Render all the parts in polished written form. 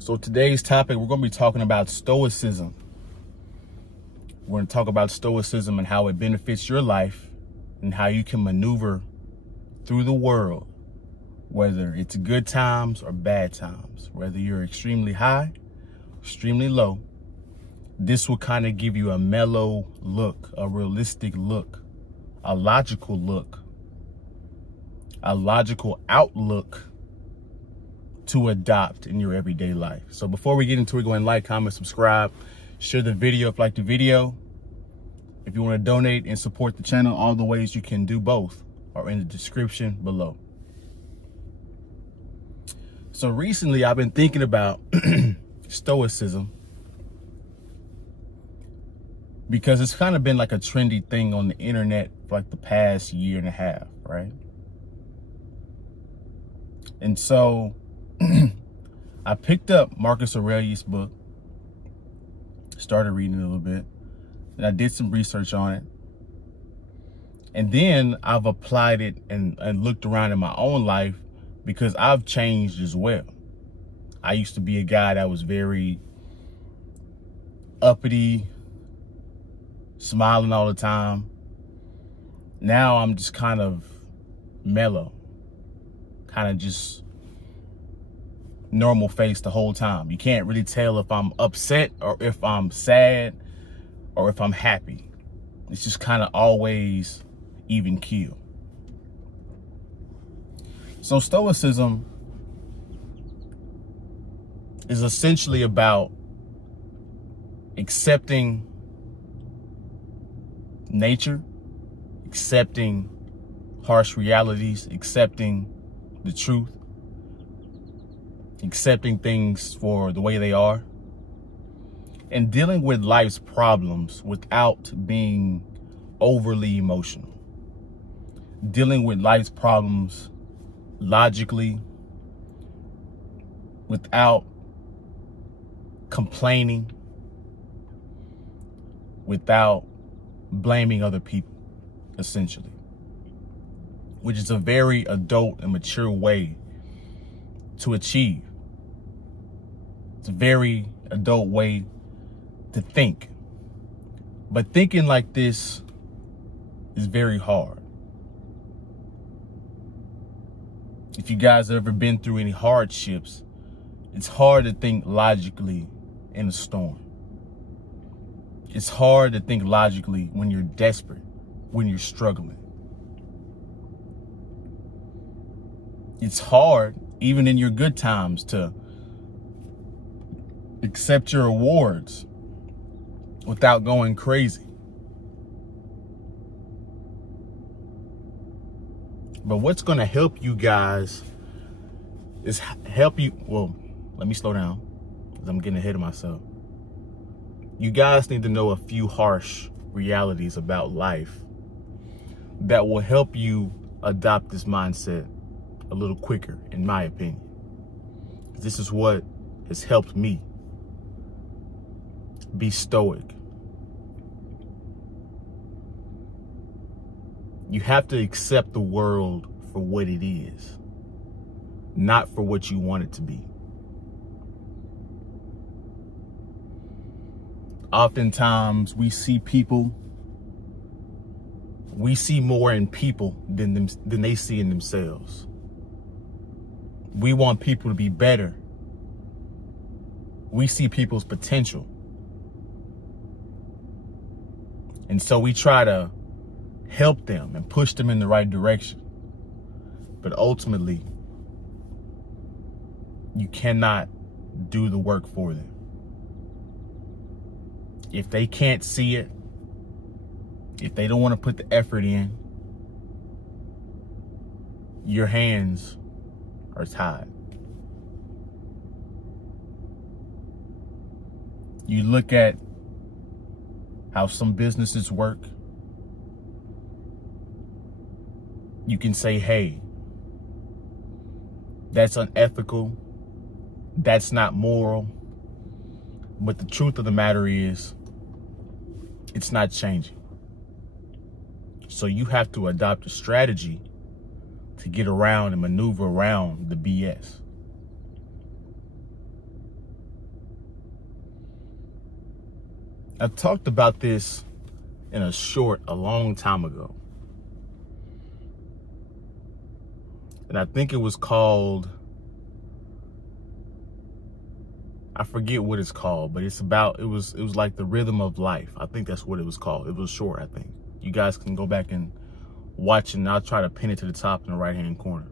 So today's topic, we're going to be talking about stoicism. We're going to talk about stoicism and how it benefits your life and how you can maneuver through the world, whether it's good times or bad times, whether you're extremely high, extremely low. This will kind of give you a mellow look, a realistic look, a logical look, a logical outlook to adopt in your everyday life. So before we get into it, go and like, comment, subscribe, share the video if you like the video. If you want to donate and support the channel, all the ways you can do both are in the description below. So recently I've been thinking about stoicism because it's kind of been like a trendy thing on the internet for like the past year and a half, right? And so I picked up Marcus Aurelius' book, started reading it a little bit, and I did some research on it. And then I've applied it and looked around in my own life because I've changed as well. I used to be a guy that was very uppity, smiling all the time. Now I'm just kind of mellow, kind of just normal face the whole time. You can't really tell if I'm upset or if I'm sad or if I'm happy. It's just kind of always even keel. So stoicism is essentially about accepting nature, accepting harsh realities, accepting the truth, accepting things for the way they are, and dealing with life's problems without being overly emotional. Dealing with life's problems logically, without complaining, without blaming other people, essentially, which is a very adult and mature way to achieve. It's a very adult way to think. But thinking like this is very hard. If you guys have ever been through any hardships, it's hard to think logically in a storm. It's hard to think logically when you're desperate, when you're struggling. It's hard, even in your good times, to accept your awards without going crazy. But what's going to help you guys is well, let me slow down because I'm getting ahead of myself. You guys need to know a few harsh realities about life that will help you adopt this mindset a little quicker, in my opinion. This is what has helped me be stoic. You have to accept the world for what it is, not for what you want it to be. Oftentimes we see more in people than they see in themselves. We want people to be better. We see people's potential. And so we try to help them and push them in the right direction. But ultimately, you cannot do the work for them. If they can't see it, if they don't want to put the effort in, your hands are tied. You look at how some businesses work. You can say, hey, that's unethical. That's not moral. But the truth of the matter is, it's not changing. So you have to adopt a strategy to get around and maneuver around the BS. I talked about this in a short a long time ago. And I think it was called, I forget what it's called, but it's about, it was like the rhythm of life. I think that's what it was called. It was short, I think. You guys can go back and watch it, and I'll try to pin it to the top in the right-hand corner.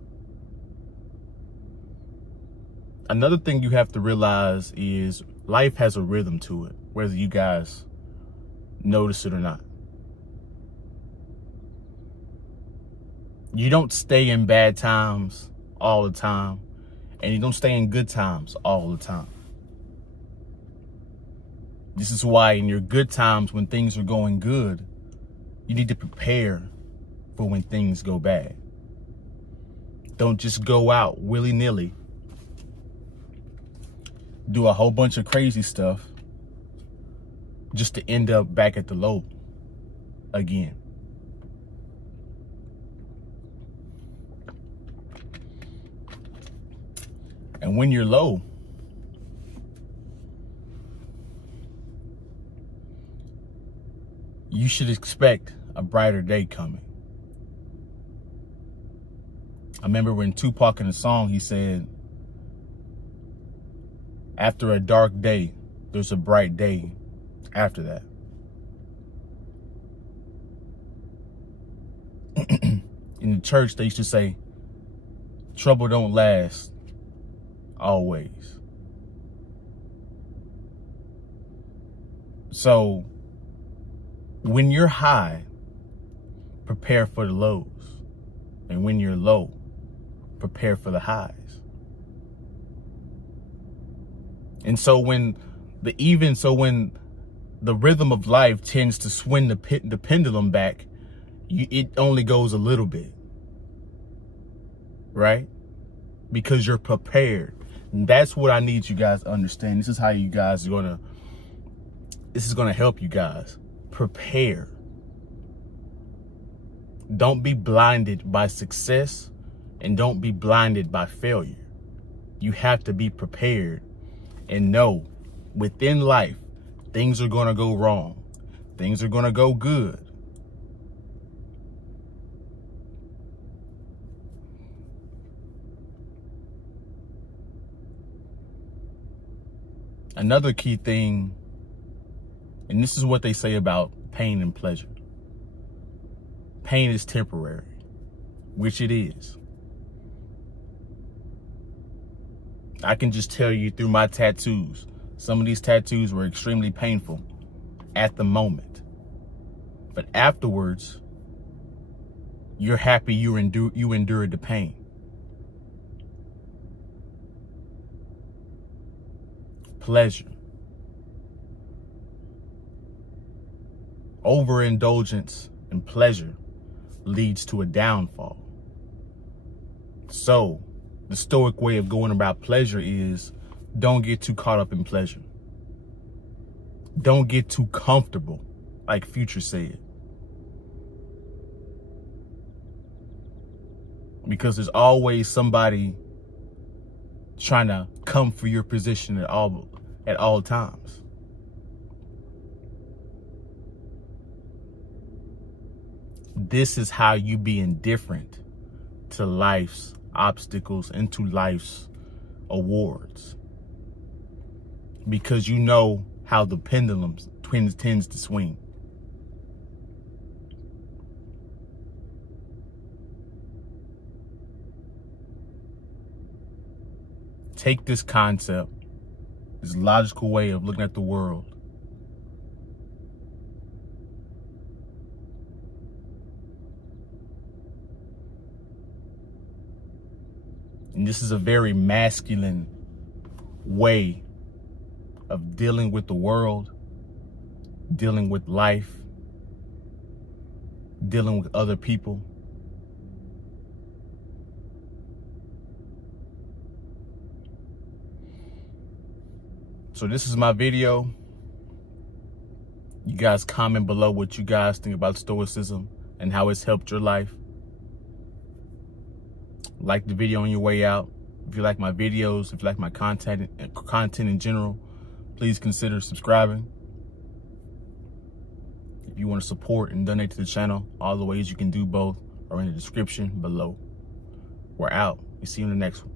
Another thing you have to realize is life has a rhythm to it, whether you guys notice it or not. You don't stay in bad times all the time, and you don't stay in good times all the time. This is why in your good times, when things are going good, you need to prepare for when things go bad. Don't just go out willy-nilly, do a whole bunch of crazy stuff just to end up back at the low again. And when you're low, you should expect a brighter day coming. I remember when Tupac in the song, he said, after a dark day, there's a bright day after that. In the church, they used to say, trouble don't last always. So when you're high, prepare for the lows. And when you're low, prepare for the highs. And so when the rhythm of life tends to swing the pendulum back, it only goes a little bit, right? Because you're prepared. And that's what I need you guys to understand. This is how you guys are this is gonna help you guys. Prepare. Don't be blinded by success, and don't be blinded by failure. You have to be prepared and know within life, things are gonna go wrong. Things are gonna go good. Another key thing, and this is what they say about pain and pleasure. Pain is temporary, which it is. I can just tell you through my tattoos, some of these tattoos were extremely painful at the moment. But afterwards, you're happy you endured the pain. Pleasure. Overindulgence in pleasure leads to a downfall. So, the Stoic way of going about pleasure is don't get too caught up in pleasure. Don't get too comfortable, like Future said. Because there's always somebody trying to come for your position at all times. This is how you be indifferent to life's obstacles and to life's awards. Because you know how the pendulum tends to swing. Take this concept, this logical way of looking at the world, and this is a very masculine way of dealing with the world, dealing with life, dealing with other people. So this is my video. You guys comment below what you guys think about Stoicism and how it's helped your life. Like the video on your way out. If you like my videos, if you like my content in general, please consider subscribing. If you want to support and donate to the channel, all the ways you can do both are in the description below. We're out. We see you in the next one.